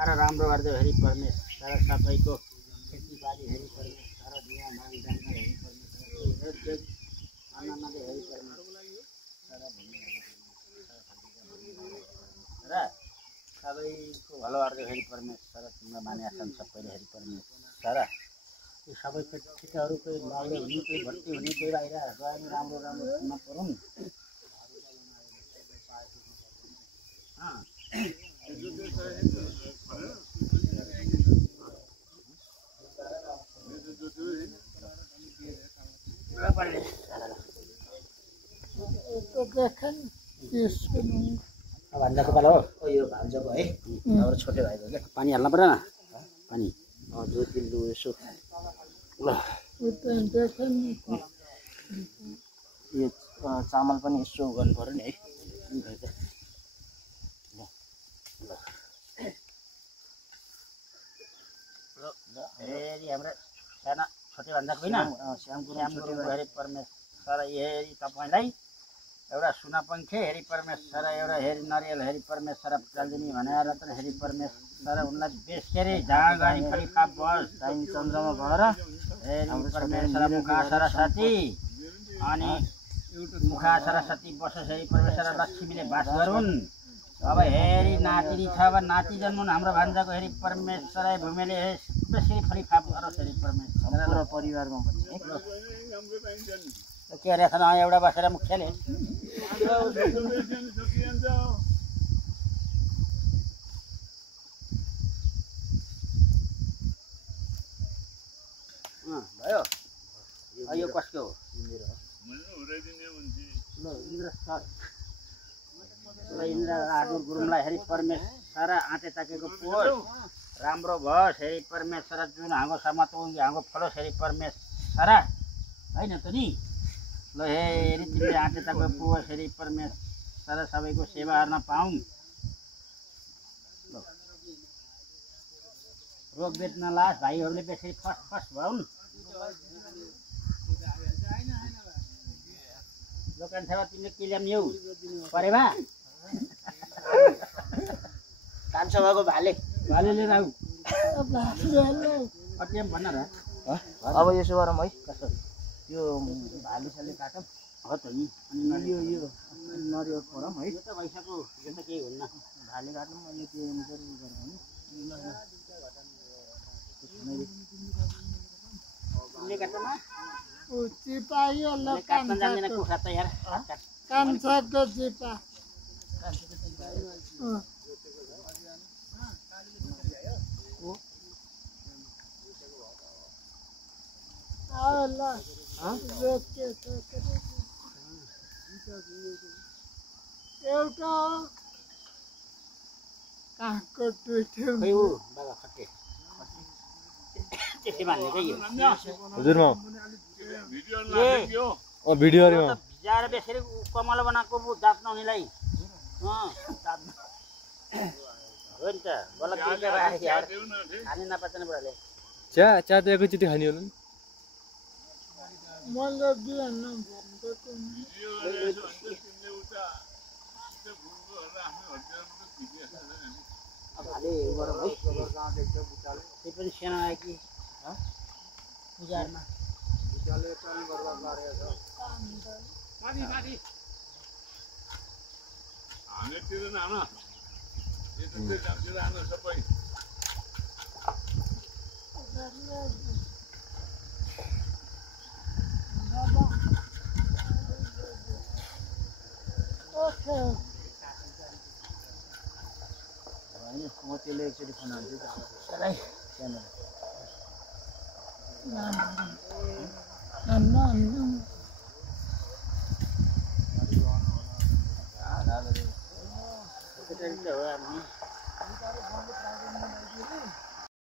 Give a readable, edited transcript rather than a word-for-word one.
सारा राम्रो गर्दै हेरी परमेश्वर सबैको खेतीबारी हेरी परमेश्वर दुनिया माग जान्न हेरी परमेश्वर आनन्दले हेरी परमेश्वर र सबैको भलो गर्दै हेरी परमेश्वर तिम्रो माने आछन् सबैले हेरी परमेश्वर यो सबै ठिकाहरू कोही लाउरे हुने कोही भर्ती हुने कोही बाहिर गए राम्रो राम्रो ठाउँमा परुन् भान्जाको पालो हो यो भान्जाको है हाम्रो छोटे भाइको क्या पानी हाल्नु पर्दैन पानी जो दिल्लु यसो ल यो चामल पनि यसो गर्नु पर्यो नि है हेरी हाम्रो साना छोटे भान्जाको होइन श्यामगुरुङ हेरी परमेश्वर हेरी तपाईँलाई एउटा सुनापङ्खे हेरी परमेश्वर एउटा हेरी नरियल हेरी परमेश्वर चालिदिने भनेर त हेरी परमेश्वर उनलाई बेस के अरे जहाँ गाडी खलिफा बस दाइन चन्द्रमा भएर हेरी परमेश्वर मुखा सरस्वती अनि मुखा सरस्वती बसोस् हेरी परमेश्वर लक्ष्मीले बास गरून् अब हेरी नातिनी छ अब नाति जन्मुन् हाम्रो भान्जाको हेरी परमेश्वर भूमिले यसरी फलिफाप गरोस् हेरी परमेश्वर परिवारमा पनि के अरे एउटा बसेर मुख्यले भयो यो कसको हो इन्द्र आदुर गुरुङलाई हेरी परमेश्वर आँटे ताकेको पोस राम्रो भयोस् हेरी परमेश्वर जुन हाँगो समातोङ्गी हाँगो फलोस् हेरी परमेश्वर होइन त नि ल हेरी तिमीले आँटे ताकेको पोस हेरी परमेश्वर सबैको सेवा गर्न पाऊँ रोग बेच्न लास भाइहरूले बेसी फर्स्ट फर्स्ट भउन् दोकान सेवा तिमीले के ल्याउने परेवा कान्छोबाको भाले लिएर आऊ कति भन र अब यसो गरौँ है कसो यो भालुसाले काटौँ हो त नि अनि यो नरिवल फोरौँ है यो त भइसक्यो यो त केही हुन्न भाले काटौँ अहिले त्यो अनुसार उयो गरौँ तिमीले काट्नमा चिपाइयो काट्न जान्दैन कुखुरा त यार कान्छाको चिपा एउटा काँको टुट्यो खै ऊ बाबा खट्टे त्यसै भन्ने चाहिँ यो हजुरमा भिडियो भिजाएर बेसरी कमल बनाएको दाँत नहुनेलाई हो नि त बल्ल खाने नपाच्दैन बुढाले चिया त एकैचोटि खाने होला नि मैले बिहान भाले गरौँ है त्यही पनि सानो आयो कि पूजामा म त्यसले एकचोटि फोन हाल्छु हो हामी